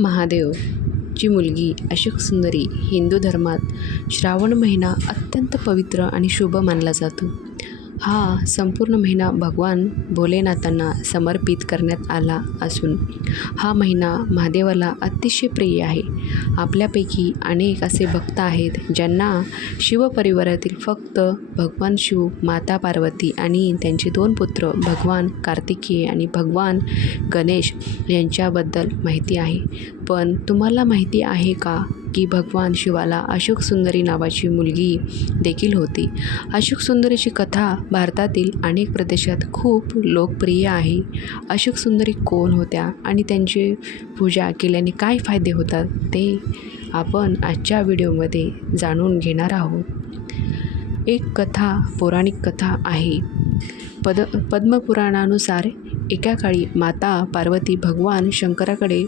महादेव ची मुलगी अशोक सुंदरी हिंदू धर्मात श्रावण महिना अत्यंत पवित्र आणि शुभ मानला जातो. हा संपूर्ण महिना भगवान भोलेनाथांना समर्पित करण्यात आला असून हा महिना महादेवाला अतिशय प्रिय आहे. आपल्यापैकी अनेक असे भक्त आहेत ज्यांना शिवपरिवारातील फक्त भगवान शिव माता पार्वती आणि त्यांचे दोन पुत्र भगवान कार्तिकेय आणि भगवान गणेश यांच्याबद्दल माहिती आहे. पण तुम्हाला माहिती आहे का? की भगवान शिवाला अशोक सुंदरी नावाची मुलगी देखील होती. अशोक सुंदरीची कथा भारतातील अनेक प्रदेशात खूप लोकप्रिय आहे. अशोक सुंदरी कोण होत्या आणि त्यांची पूजा केल्याने काय फायदे होतात ते आपण आजच्या व्हिडिओमध्ये जाणून घेणार आहोत. एक कथा पौराणिक कथा आहे. पद पद्मपुराणानुसार एका काळी माता पार्वती भगवान शंकराकडे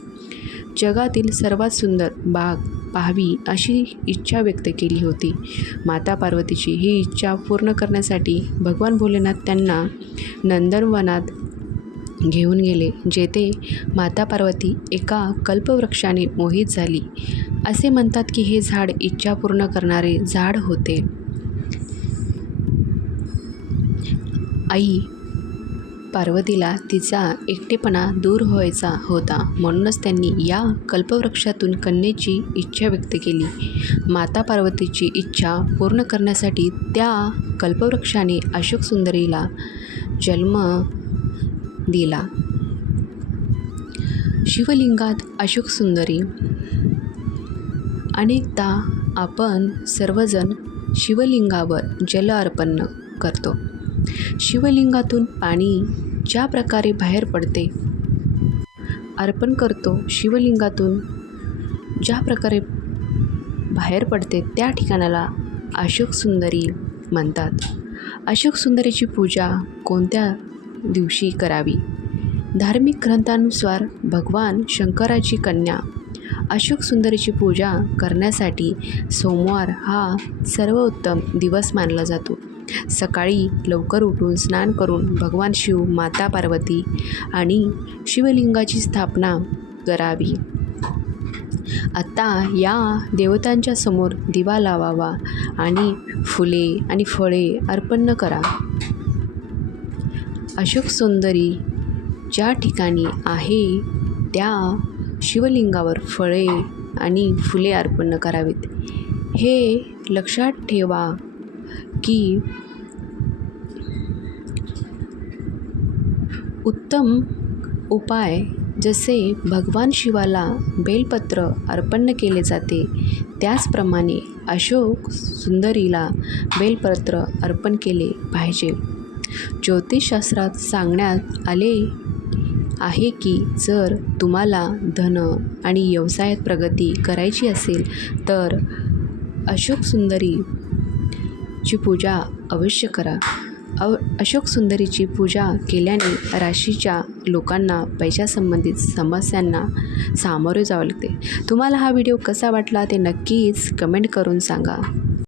जगातील सर्वात सुंदर बाग पाहावी अशी इच्छा व्यक्त केली होती. माता पार्वतीची ही इच्छा पूर्ण करण्यासाठी भगवान भोलेनाथ त्यांना नंदनवनात घेऊन गेले जेथे माता पार्वती एका कल्पवृक्षाने मोहित झाली. असे म्हणतात की हे झाड इच्छा पूर्ण करणारे झाड होते. आई पार्वतीला तिचा एकटेपणा दूर व्हायचा होता म्हणूनच त्यांनी या कल्पवृक्षातून कन्येची इच्छा व्यक्त केली. माता पार्वतीची इच्छा पूर्ण करण्यासाठी त्या कल्पवृक्षाने अशोक सुंदरीला जन्म दिला. शिवलिंगात अशोक सुंदरी. अनेकदा आपण सर्वजण शिवलिंगावर जल अर्पण करतो. शिवलिंगातून पाणी ज्या प्रकारे बाहेर पडते. अर्पण करतो शिवलिंगातून. ज्या प्रकारे बाहेर पडते त्या ठिकाणाला अशोक सुंदरी म्हणतात. अशोक सुंदरीची पूजा कोणत्या दिवशी करावी? धार्मिक ग्रंथानुसार भगवान शंकराची कन्या अशोक सुंदरीची पूजा करण्यासाठी सोमवार हा सर्वोत्तम दिवस मानला जातो. सकाळी लवकर उठून स्नान करून भगवान शिव माता पार्वती आणि शिवलिंगाची स्थापना करावी. आता या देवतांच्या समोर दिवा लावावा आणि फुले आणि फळे अर्पण करा. अशोक सुंदरी ज्या ठिकाणी आहे त्या शिवलिंगावर फळे आणि फुले अर्पण करावीत. हे लक्षात ठेवा की उत्तम उपाय जसे भगवान शिवाला बेलपत्र अर्पण केले जाते त्याचप्रमाणे अशोक सुंदरीला बेलपत्र अर्पण केले पाहिजे. ज्योतिषशास्त्रात सांगण्यात आले आहे की जर तुम्हाला धन आणि व्यवसायात प्रगती करायची असेल तर अशोक सुंदरीची पूजा अवश्य करा. अव अशोक सुंदरीची पूजा केल्याने राशीच्या लोकांना पैशासंबंधित समस्यांना सामोरे जावं लागते. तुम्हाला हा व्हिडिओ कसा वाटला ते नक्कीच कमेंट करून सांगा.